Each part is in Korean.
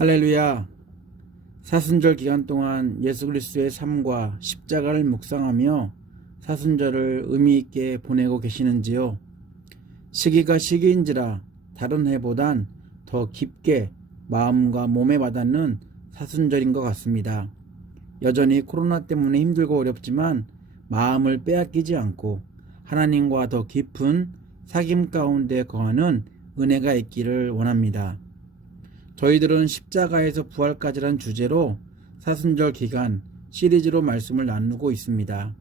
할렐루야. 사순절 기간 동안 예수 그리스도의 삶과 십자가를 묵상하며 사순절을 의미 있게 보내고 계시는지요? 시기가 시기인지라 다른 해보단 더 깊게 마음과 몸에 와닿는 사순절인 것 같습니다. 여전히 코로나 때문에 힘들고 어렵지만 마음을 빼앗기지 않고 하나님과 더 깊은 사귐 가운데 거하는 은혜가 있기를 원합니다. 저희들은 십자가에서 부활까지란 주제로 사순절 기간 시리즈로 말씀을 나누고 있습니다.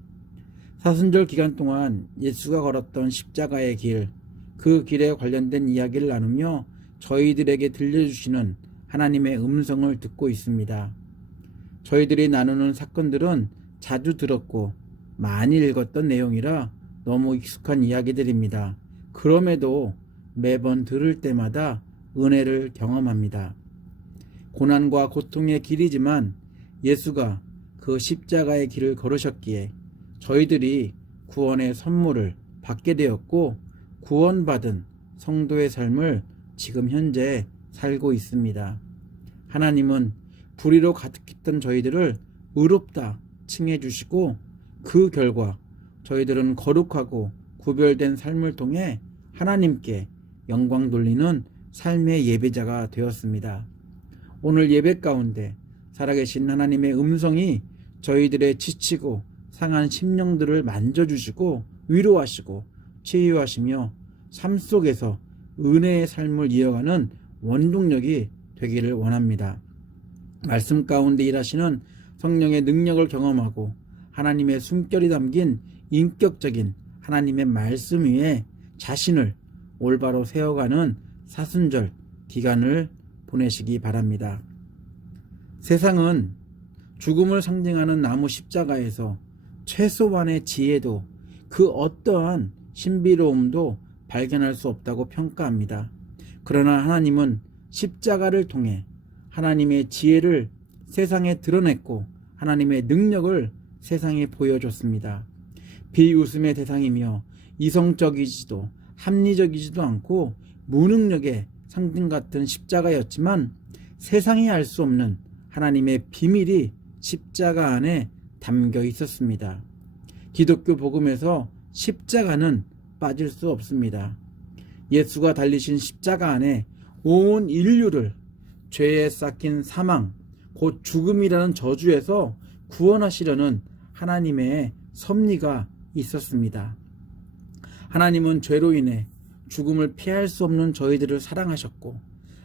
사순절 기간 동안 예수가 걸었던 십자가의 길, 그 길에 관련된 이야기를 나누며 저희들에게 들려주시는 하나님의 음성을 듣고 있습니다. 저희들이 나누는 사건들은 자주 들었고 많이 읽었던 내용이라 너무 익숙한 이야기들입니다. 그럼에도 매번 들을 때마다 은혜를 경험합니다. 고난과 고통의 길이지만 예수가 그 십자가의 길을 걸으셨기에 저희들이 구원의 선물을 받게 되었고 구원받은 성도의 삶을 지금 현재 살고 있습니다. 하나님은 불의로 가득했던 저희들을 의롭다 칭해 주시고 그 결과 저희들은 거룩하고 구별된 삶을 통해 하나님께 영광 돌리는 삶의 예배자가 되었습니다. 오늘 예배 가운데 살아계신 하나님의 음성이 저희들의 지치고 상한 심령들을 만져주시고 위로하시고 치유하시며 삶 속에서 은혜의 삶을 이어가는 원동력이 되기를 원합니다. 말씀 가운데 일하시는 성령의 능력을 경험하고 하나님의 숨결이 담긴 인격적인 하나님의 말씀 위에 자신을 올바로 세워가는 사순절 기간을 보내시기 바랍니다. 세상은 죽음을 상징하는 나무 십자가에서 최소한의 지혜도 그 어떠한 신비로움도 발견할 수 없다고 평가합니다. 그러나 하나님은 십자가를 통해 하나님의 지혜를 세상에 드러냈고 하나님의 능력을 세상에 보여줬습니다. 비웃음의 대상이며 이성적이지도 합리적이지도 않고 무능력의 상징 같은 십자가였지만 세상이 알 수 없는 하나님의 비밀이 십자가 안에 담겨 있었습니다. 기독교 복음에서 십자가는 빠질 수 없습니다. 예수가 달리신 십자가 안에 온 인류를 죄에 삭힌 사망, 곧 죽음이라는 저주에서 구원하시려는 하나님의 섭리가 있었습니다. 하나님은 죄로 인해 죽음을 피할 수 없는 저희들을 사랑하셨고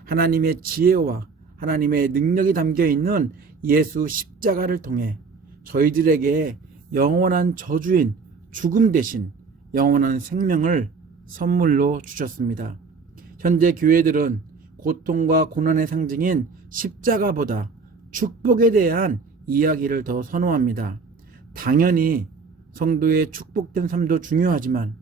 하나님의 지혜와 하나님의 능력이 담겨있는 예수 십자가를 통해 저희들에게 영원한 저주인 죽음 대신 영원한 생명을 선물로 주셨습니다. 현재 교회들은 고통과 고난의 상징인 십자가보다 축복에 대한 이야기를 더 선호합니다. 당연히 성도의 축복된 삶도 중요하지만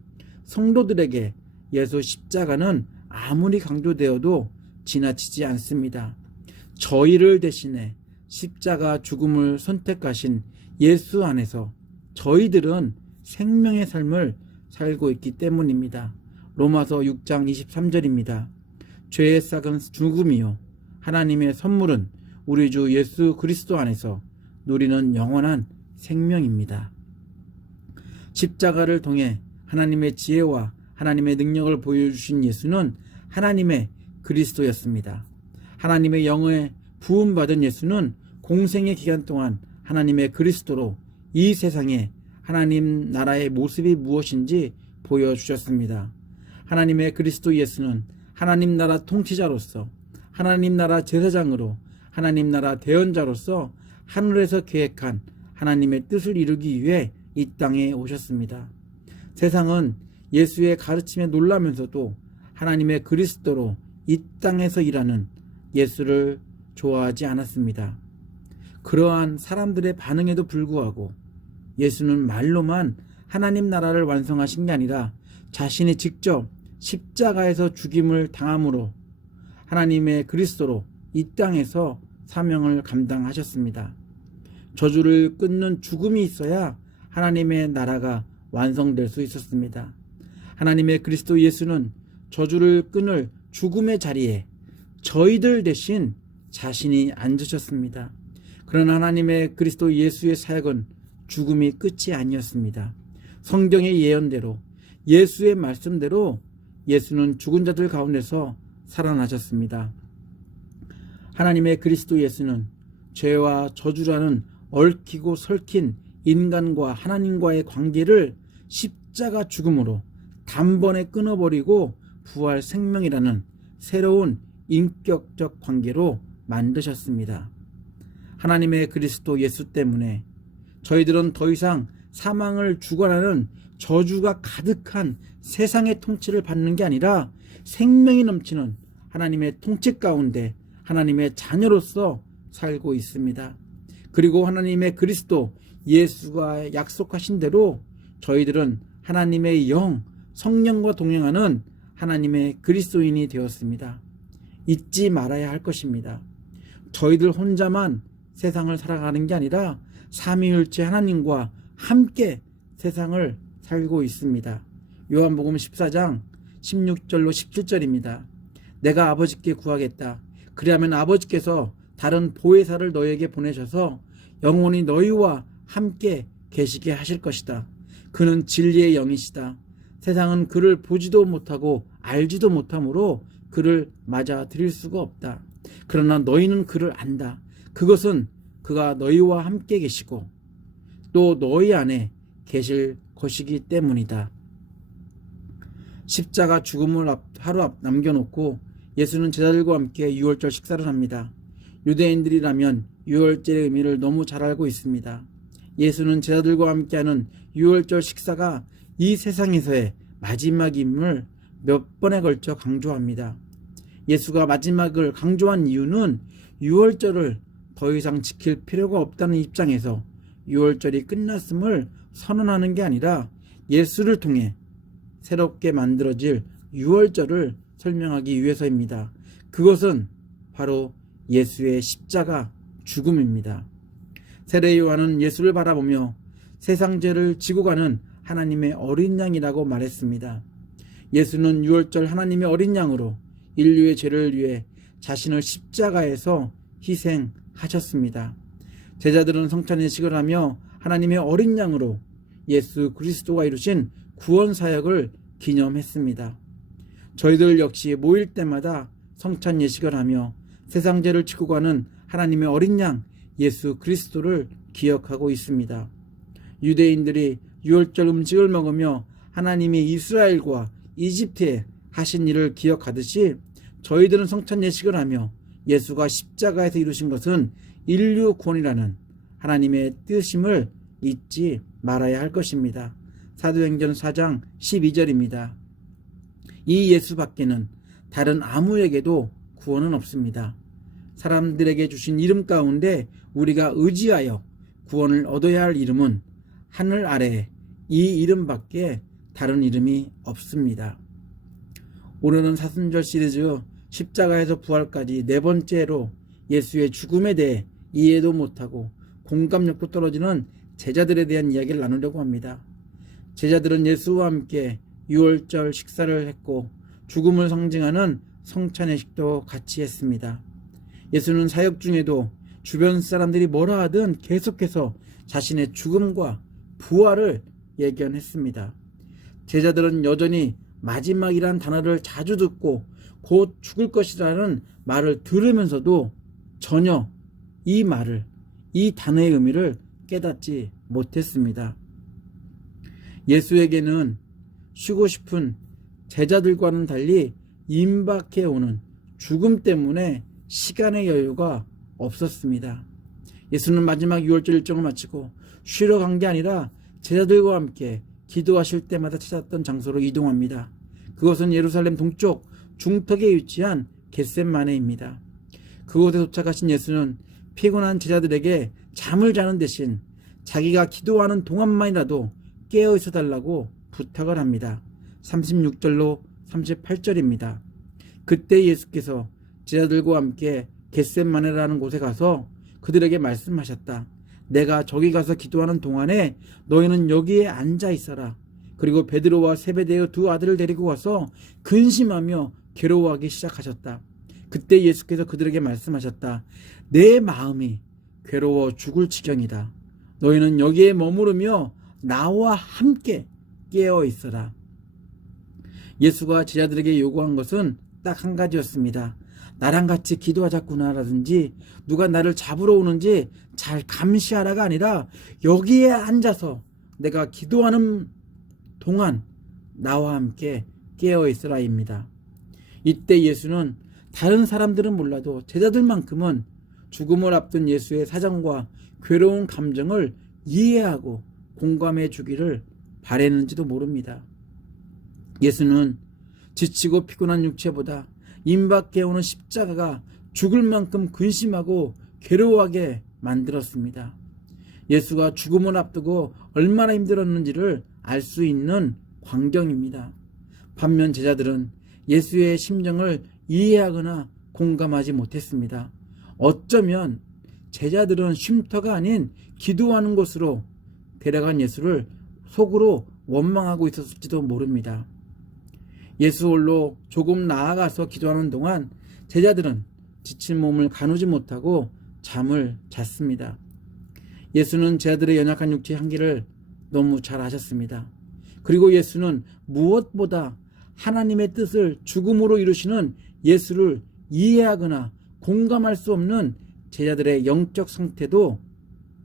성도들에게 예수 십자가는 아무리 강조되어도 지나치지 않습니다. 저희를 대신해 십자가 죽음을 선택하신 예수 안에서 저희들은 생명의 삶을 살고 있기 때문입니다. 로마서 6장 23절입니다. 죄의 싹은 죽음이요 하나님의 선물은 우리 주 예수 그리스도 안에서 누리는 영원한 생명입니다. 십자가를 통해 하나님의 지혜와 하나님의 능력을 보여주신 예수는 하나님의 그리스도였습니다. 하나님의 영에 부음받은 예수는 공생의 기간 동안 하나님의 그리스도로 이 세상에 하나님 나라의 모습이 무엇인지 보여주셨습니다. 하나님의 그리스도 예수는 하나님 나라 통치자로서 하나님 나라 제사장으로 하나님 나라 대언자로서 하늘에서 계획한 하나님의 뜻을 이루기 위해 이 땅에 오셨습니다. 세상은 예수의 가르침에 놀라면서도 하나님의 그리스도로 이 땅에서 일하는 예수를 좋아하지 않았습니다. 그러한 사람들의 반응에도 불구하고 예수는 말로만 하나님 나라를 완성하신 게 아니라 자신이 직접 십자가에서 죽임을 당함으로 하나님의 그리스도로 이 땅에서 사명을 감당하셨습니다. 저주를 끊는 죽음이 있어야 하나님의 나라가 완성될 수 있었습니다. 하나님의 그리스도 예수는 저주를 끊을 죽음의 자리에 저희들 대신 자신이 앉으셨습니다. 그러나 하나님의 그리스도 예수의 사역은 죽음이 끝이 아니었습니다. 성경의 예언대로, 예수의 말씀대로 예수는 죽은 자들 가운데서 살아나셨습니다. 하나님의 그리스도 예수는 죄와 저주라는 얽히고 설킨 인간과 하나님과의 관계를 십자가 죽음으로 단번에 끊어버리고 부활 생명이라는 새로운 인격적 관계로 만드셨습니다. 하나님의 그리스도 예수 때문에 저희들은 더 이상 사망을 주관하는 저주가 가득한 세상의 통치를 받는 게 아니라 생명이 넘치는 하나님의 통치 가운데 하나님의 자녀로서 살고 있습니다. 그리고 하나님의 그리스도 예수가 약속하신 대로 저희들은 하나님의 영, 성령과 동행하는 하나님의 그리스도인이 되었습니다. 잊지 말아야 할 것입니다. 저희들 혼자만 세상을 살아가는 게 아니라 삼위일체 하나님과 함께 세상을 살고 있습니다. 요한복음 14장 16절로 17절입니다. 내가 아버지께 구하겠다. 그리하면 아버지께서 다른 보혜사를 너희에게 보내셔서 영원히 너희와 함께 계시게 하실 것이다. 그는 진리의 영이시다. 세상은 그를 보지도 못하고 알지도 못하므로 그를 맞아 들일 수가 없다. 그러나 너희는 그를 안다. 그것은 그가 너희와 함께 계시고 또 너희 안에 계실 것이기 때문이다. 십자가 죽음을 하루 앞 남겨놓고 예수는 제자들과 함께 유월절 식사를 합니다. 유대인들이라면 유월절의 의미를 너무 잘 알고 있습니다. 예수는 제자들과 함께하는 유월절 식사가 이 세상에서의 마지막임을 몇 번에 걸쳐 강조합니다. 예수가 마지막을 강조한 이유는 유월절을 더 이상 지킬 필요가 없다는 입장에서 유월절이 끝났음을 선언하는 게 아니라 예수를 통해 새롭게 만들어질 유월절을 설명하기 위해서입니다. 그것은 바로 예수의 십자가 죽음입니다. 세례 요한은 예수를 바라보며 세상 죄를 지고 가는 하나님의 어린 양이라고 말했습니다. 예수는 유월절 하나님의 어린 양으로 인류의 죄를 위해 자신을 십자가에서 희생하셨습니다. 제자들은 성찬예식을 하며 하나님의 어린 양으로 예수 그리스도가 이루신 구원 사역을 기념했습니다. 저희들 역시 모일 때마다 성찬예식을 하며 세상 죄를 지고 가는 하나님의 어린 양 예수 그리스도를 기억하고 있습니다. 유대인들이 유월절 음식을 먹으며 하나님이 이스라엘과 이집트에 하신 일을 기억하듯이 저희들은 성찬예식을 하며 예수가 십자가에서 이루신 것은 인류 구원이라는 하나님의 뜻임을 잊지 말아야 할 것입니다. 사도행전 4장 12절입니다. 이 예수 밖에는 다른 아무에게도 구원은 없습니다. 사람들에게 주신 이름 가운데 우리가 의지하여 구원을 얻어야 할 이름은 하늘 아래에 이 이름밖에 다른 이름이 없습니다. 오늘은 사순절 시리즈 십자가에서 부활까지 네 번째로 예수의 죽음에 대해 이해도 못하고 공감력도 떨어지는 제자들에 대한 이야기를 나누려고 합니다. 제자들은 예수와 함께 유월절 식사를 했고 죽음을 상징하는 성찬예식도 같이 했습니다. 예수는 사역 중에도 주변 사람들이 뭐라 하든 계속해서 자신의 죽음과 부활을 예견했습니다. 제자들은 여전히 마지막이란 단어를 자주 듣고 곧 죽을 것이라는 말을 들으면서도 전혀 이 말을, 이 단어의 의미를 깨닫지 못했습니다. 예수에게는 쉬고 싶은 제자들과는 달리 임박해 오는 죽음 때문에 시간의 여유가 없었습니다. 예수는 마지막 유월절 일정을 마치고 쉬러 간 게 아니라 제자들과 함께 기도하실 때마다 찾았던 장소로 이동합니다. 그것은 예루살렘 동쪽 중턱에 위치한 겟셋마네입니다. 그곳에 도착하신 예수는 피곤한 제자들에게 잠을 자는 대신 자기가 기도하는 동안만이라도 깨어 있어 달라고 부탁을 합니다. 36절로 38절입니다. 그때 예수께서 제자들과 함께 겟셋마네라는 곳에 가서 그들에게 말씀하셨다. 내가 저기 가서 기도하는 동안에 너희는 여기에 앉아 있어라. 그리고 베드로와 세베대의 두 아들을 데리고 와서 근심하며 괴로워하기 시작하셨다. 그때 예수께서 그들에게 말씀하셨다. 내 마음이 괴로워 죽을 지경이다. 너희는 여기에 머무르며 나와 함께 깨어 있어라. 예수가 제자들에게 요구한 것은 딱 한 가지였습니다. 나랑 같이 기도하자꾸나라든지 누가 나를 잡으러 오는지 잘 감시하라가 아니라 여기에 앉아서 내가 기도하는 동안 나와 함께 깨어 있으라입니다. 이때 예수는 다른 사람들은 몰라도 제자들만큼은 죽음을 앞둔 예수의 사정과 괴로운 감정을 이해하고 공감해 주기를 바랬는지도 모릅니다. 예수는 지치고 피곤한 육체보다 임박해 오는 십자가가 죽을 만큼 근심하고 괴로워하게 만들었습니다. 예수가 죽음을 앞두고 얼마나 힘들었는지를 알 수 있는 광경입니다. 반면 제자들은 예수의 심정을 이해하거나 공감하지 못했습니다. 어쩌면 제자들은 쉼터가 아닌 기도하는 곳으로 데려간 예수를 속으로 원망하고 있었을지도 모릅니다. 예수 홀로 조금 나아가서 기도하는 동안 제자들은 지친 몸을 가누지 못하고 잠을 잤습니다. 예수는 제자들의 연약한 육체의 한계를 너무 잘 아셨습니다. 그리고 예수는 무엇보다 하나님의 뜻을 죽음으로 이루시는 예수를 이해하거나 공감할 수 없는 제자들의 영적 상태도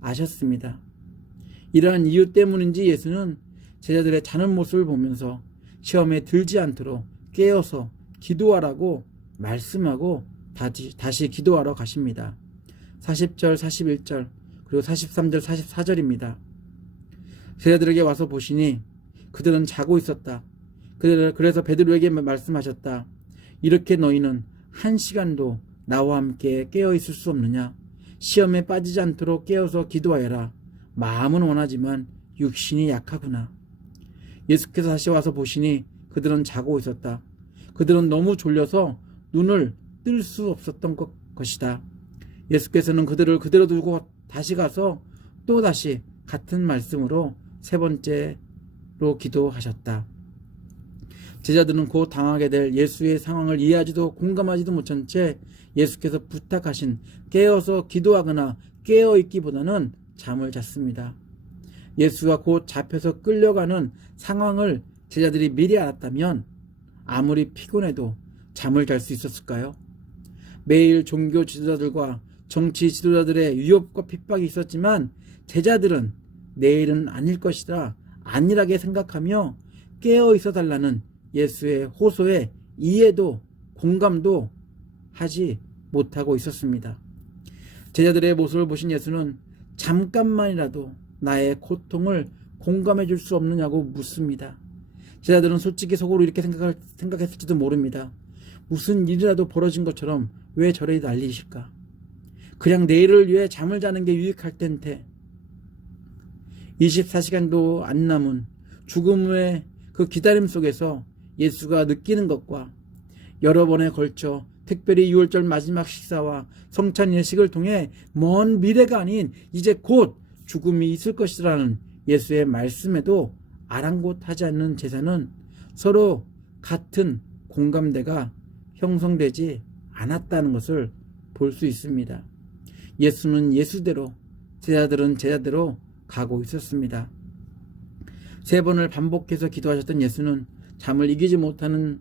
아셨습니다. 이러한 이유 때문인지 예수는 제자들의 자는 모습을 보면서 시험에 들지 않도록 깨어서 기도하라고 말씀하고 다시 기도하러 가십니다. 40절, 41절, 그리고 43절, 44절입니다. 제자들에게 와서 보시니 그들은 자고 있었다. 그래서 베드로에게 말씀하셨다. 이렇게 너희는 1시간도 나와 함께 깨어 있을 수 없느냐? 시험에 빠지지 않도록 깨어서 기도하여라. 마음은 원하지만 육신이 약하구나. 예수께서 다시 와서 보시니 그들은 자고 있었다. 그들은 너무 졸려서 눈을 뜰 수 없었던 것이다. 예수께서는 그들을 그대로 두고 다시 가서 또다시 같은 말씀으로 3번째로 기도하셨다. 제자들은 곧 당하게 될 예수의 상황을 이해하지도 공감하지도 못한 채 예수께서 부탁하신 깨어서 기도하거나 깨어있기보다는 잠을 잤습니다. 예수가 곧 잡혀서 끌려가는 상황을 제자들이 미리 알았다면 아무리 피곤해도 잠을 잘 수 있었을까요? 매일 종교 지도자들과 정치 지도자들의 위협과 핍박이 있었지만 제자들은 내일은 아닐 것이라 안일하게 생각하며 깨어 있어 달라는 예수의 호소에 이해도 공감도 하지 못하고 있었습니다. 제자들의 모습을 보신 예수는 잠깐만이라도 나의 고통을 공감해 줄 수 없느냐고 묻습니다. 제자들은 솔직히 속으로 이렇게 생각했을지도 모릅니다. 무슨 일이라도 벌어진 것처럼 왜 저래 난리실까? 그냥 내일을 위해 잠을 자는 게 유익할 텐데 24시간도 안 남은 죽음의 그 기다림 속에서 예수가 느끼는 것과 여러 번에 걸쳐 특별히 6월절 마지막 식사와 성찬 예식을 통해 먼 미래가 아닌 이제 곧 죽음이 있을 것이라는 예수의 말씀에도 아랑곳하지 않는 제자는 서로 같은 공감대가 형성되지 않았다는 것을 볼 수 있습니다. 예수는 예수대로, 제자들은 제자대로 가고 있었습니다. 3번을 반복해서 기도하셨던 예수는 잠을 이기지 못하는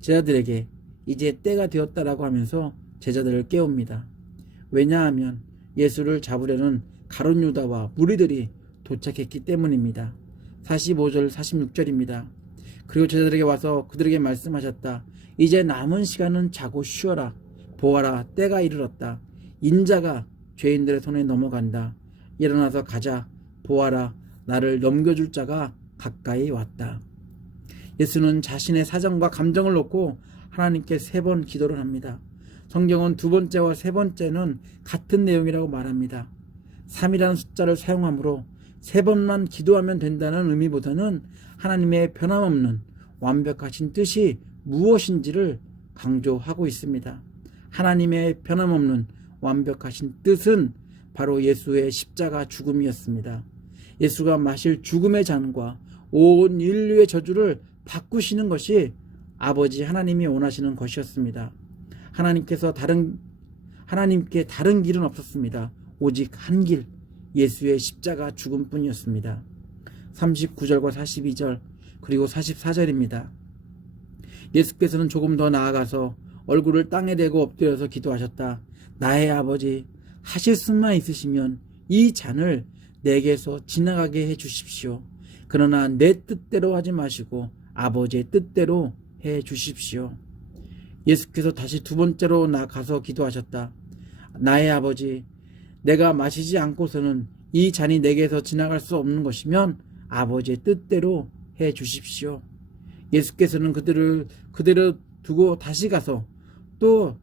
제자들에게 이제 때가 되었다라고 하면서 제자들을 깨웁니다. 왜냐하면 예수를 잡으려는 가룟 유다와 무리들이 도착했기 때문입니다. 45절 46절입니다. 그리고 제자들에게 와서 그들에게 말씀하셨다. 이제 남은 시간은 자고 쉬어라. 보아라, 때가 이르렀다. 인자가 죄인들의 손에 넘어간다. 일어나서 가자. 보아라, 나를 넘겨줄 자가 가까이 왔다. 예수는 자신의 사정과 감정을 놓고 하나님께 3번 기도를 합니다. 성경은 2번째와 3번째는 같은 내용이라고 말합니다. 3이라는 숫자를 사용하므로 3번만 기도하면 된다는 의미보다는 하나님의 변함없는 완벽하신 뜻이 무엇인지를 강조하고 있습니다. 하나님의 변함없는 완벽하신 뜻은 바로 예수의 십자가 죽음이었습니다. 예수가 마실 죽음의 잔과 온 인류의 저주를 바꾸시는 것이 아버지 하나님이 원하시는 것이었습니다. 하나님께 다른 길은 없었습니다. 오직 한 길, 예수의 십자가 죽음뿐이었습니다. 39절과 42절 그리고 44절입니다. 예수께서는 조금 더 나아가서 얼굴을 땅에 대고 엎드려서 기도하셨다. 나의 아버지, 하실 수만 있으시면 이 잔을 내게서 지나가게 해 주십시오. 그러나 내 뜻대로 하지 마시고 아버지의 뜻대로 해 주십시오. 예수께서 다시 두 번째로 나가서 기도하셨다. 나의 아버지, 내가 마시지 않고서는 이 잔이 내게서 지나갈 수 없는 것이면 아버지의 뜻대로 해 주십시오. 예수께서는 그대로 두고 다시 가서 또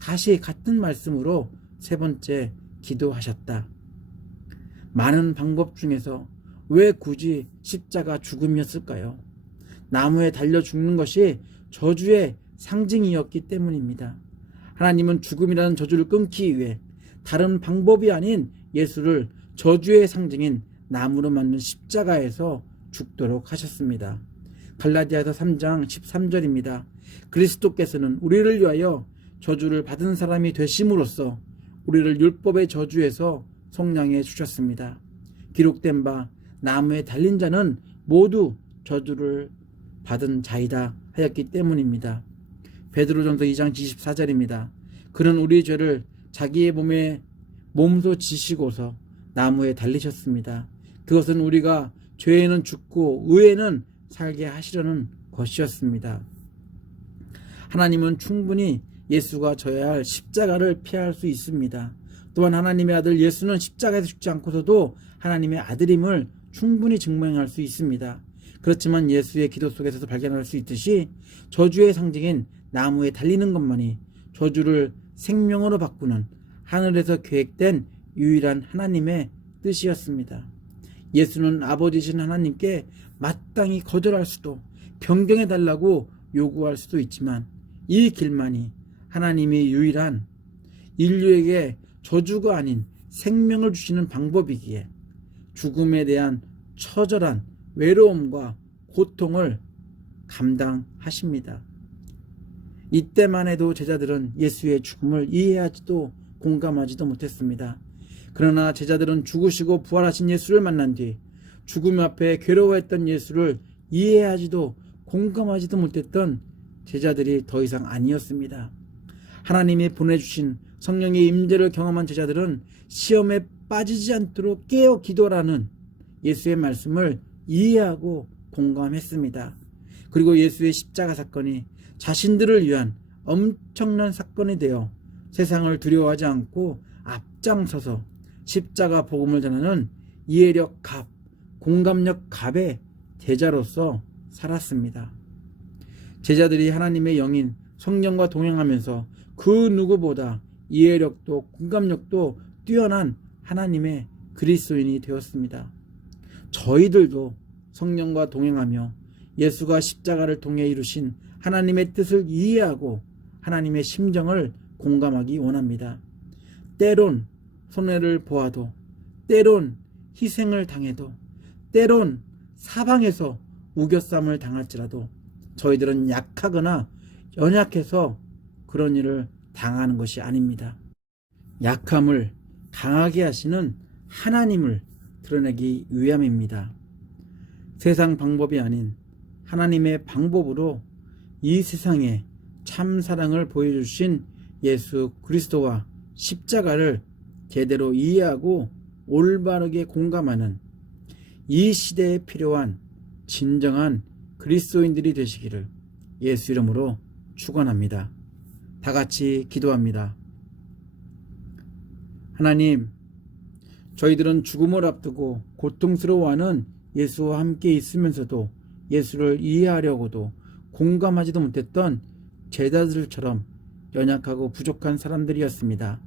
다시 같은 말씀으로 세 번째 기도하셨다. 많은 방법 중에서 왜 굳이 십자가 죽음이었을까요? 나무에 달려 죽는 것이 저주의 상징이었기 때문입니다. 하나님은 죽음이라는 저주를 끊기 위해 다른 방법이 아닌 예수를 저주의 상징인 나무로 만든 십자가에서 죽도록 하셨습니다. 갈라디아서 3장 13절입니다. 그리스도께서는 우리를 위하여 저주를 받은 사람이 되심으로써 우리를 율법의 저주에서 속량해 주셨습니다. 기록된 바 나무에 달린 자는 모두 저주를 받은 자이다 하였기 때문입니다. 베드로전서 2장 24절입니다. 그는 우리 죄를 자기의 몸소 지시고서 나무에 달리셨습니다. 그것은 우리가 죄에는 죽고 의에는 살게 하시려는 것이었습니다. 하나님은 충분히 예수가 져야 할 십자가를 피할 수 있습니다. 또한 하나님의 아들 예수는 십자가에서 죽지 않고서도 하나님의 아들임을 충분히 증명할 수 있습니다. 그렇지만 예수의 기도 속에서도 발견할 수 있듯이 저주의 상징인 나무에 달리는 것만이 저주를 생명으로 바꾸는 하늘에서 계획된 유일한 하나님의 뜻이었습니다. 예수는 아버지신 하나님께 마땅히 거절할 수도 변경해 달라고 요구할 수도 있지만 이 길만이 하나님이 유일한 인류에게 저주가 아닌 생명을 주시는 방법이기에 죽음에 대한 처절한 외로움과 고통을 감당하십니다. 이때만 해도 제자들은 예수의 죽음을 이해하지도 공감하지도 못했습니다. 그러나 제자들은 죽으시고 부활하신 예수를 만난 뒤 죽음 앞에 괴로워했던 예수를 이해하지도 공감하지도 못했던 제자들이 더 이상 아니었습니다. 하나님이 보내주신 성령의 임재를 경험한 제자들은 시험에 빠지지 않도록 깨어 기도하라는 예수의 말씀을 이해하고 공감했습니다. 그리고 예수의 십자가 사건이 자신들을 위한 엄청난 사건이 되어 세상을 두려워하지 않고 앞장서서 십자가 복음을 전하는 이해력 갑, 공감력 갑의 제자로서 살았습니다. 제자들이 하나님의 영인 성령과 동행하면서 그 누구보다 이해력도 공감력도 뛰어난 하나님의 그리스도인이 되었습니다. 저희들도 성령과 동행하며 예수가 십자가를 통해 이루신 하나님의 뜻을 이해하고 하나님의 심정을 공감하기 원합니다. 때론 손해를 보아도, 때론 희생을 당해도, 때론 사방에서 우겨쌈을 당할지라도 저희들은 약하거나 연약해서 그런 일을 당하는 것이 아닙니다. 약함을 강하게 하시는 하나님을 드러내기 위함입니다. 세상 방법이 아닌 하나님의 방법으로 이 세상에 참 사랑을 보여주신 예수 그리스도와 십자가를 제대로 이해하고 올바르게 공감하는 이 시대에 필요한 진정한 그리스도인들이 되시기를 예수 이름으로 축원합니다. 다 같이 기도합니다. 하나님, 저희들은 죽음을 앞두고 고통스러워하는 예수와 함께 있으면서도 예수를 이해하려고도 공감하지도 못했던 제자들처럼 연약하고 부족한 사람들이었습니다.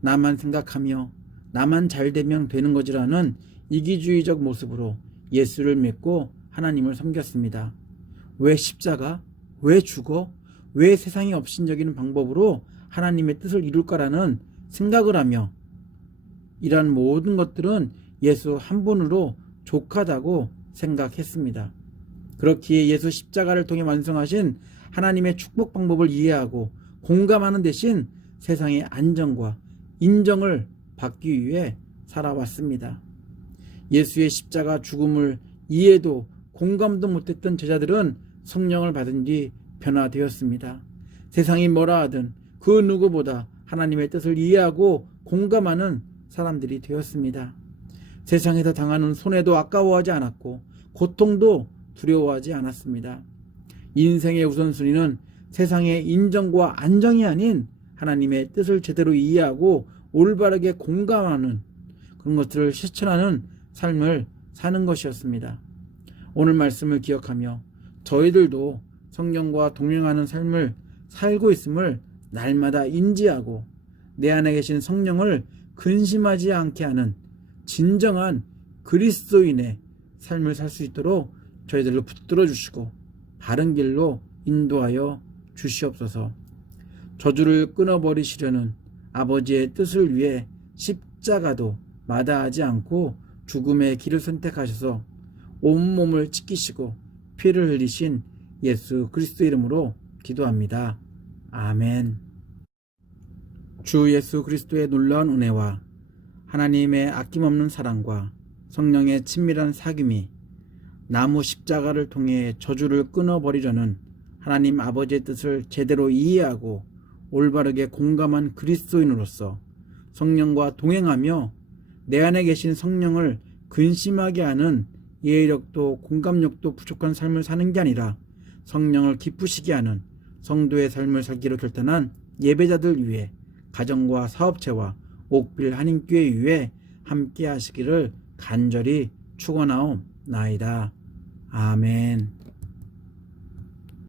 나만 생각하며 나만 잘되면 되는 거지라는 이기주의적 모습으로 예수를 믿고 하나님을 섬겼습니다. 왜 십자가? 왜 죽어? 왜 세상이 업신여기는 방법으로 하나님의 뜻을 이룰까라는 생각을 하며 이러한 모든 것들은 예수 한 분으로 족하다고 생각했습니다. 그렇기에 예수 십자가를 통해 완성하신 하나님의 축복 방법을 이해하고 공감하는 대신 세상의 안정과 인정을 받기 위해 살아왔습니다. 예수의 십자가 죽음을 이해도 공감도 못했던 제자들은 성령을 받은 뒤 변화되었습니다. 세상이 뭐라 하든 그 누구보다 하나님의 뜻을 이해하고 공감하는 사람들이 되었습니다. 세상에서 당하는 손해도 아까워하지 않았고 고통도 두려워하지 않았습니다. 인생의 우선순위는 세상의 인정과 안정이 아닌 하나님의 뜻을 제대로 이해하고 올바르게 공감하는 그런 것들을 실천하는 삶을 사는 것이었습니다. 오늘 말씀을 기억하며 저희들도 성령과 동행하는 삶을 살고 있음을 날마다 인지하고 내 안에 계신 성령을 근심하지 않게 하는 진정한 그리스도인의 삶을 살 수 있도록 저희들을 붙들어 주시고 바른 길로 인도하여 주시옵소서. 저주를 끊어버리시려는 아버지의 뜻을 위해 십자가도 마다하지 않고 죽음의 길을 선택하셔서 온몸을 찢기시고 피를 흘리신 예수 그리스도 이름으로 기도합니다. 아멘. 주 예수 그리스도의 놀라운 은혜와 하나님의 아낌없는 사랑과 성령의 친밀한 사귐이 나무 십자가를 통해 저주를 끊어버리려는 하나님 아버지의 뜻을 제대로 이해하고 올바르게 공감한 그리스도인으로서 성령과 동행하며 내 안에 계신 성령을 근심하게 하는 이해력도 공감력도 부족한 삶을 사는 게 아니라 성령을 기쁘시게 하는 성도의 삶을 살기로 결단한 예배자들 위해 가정과 사업체와 옥빌 한인교회 위해 함께 하시기를 간절히 축원하옵나이다. 아멘.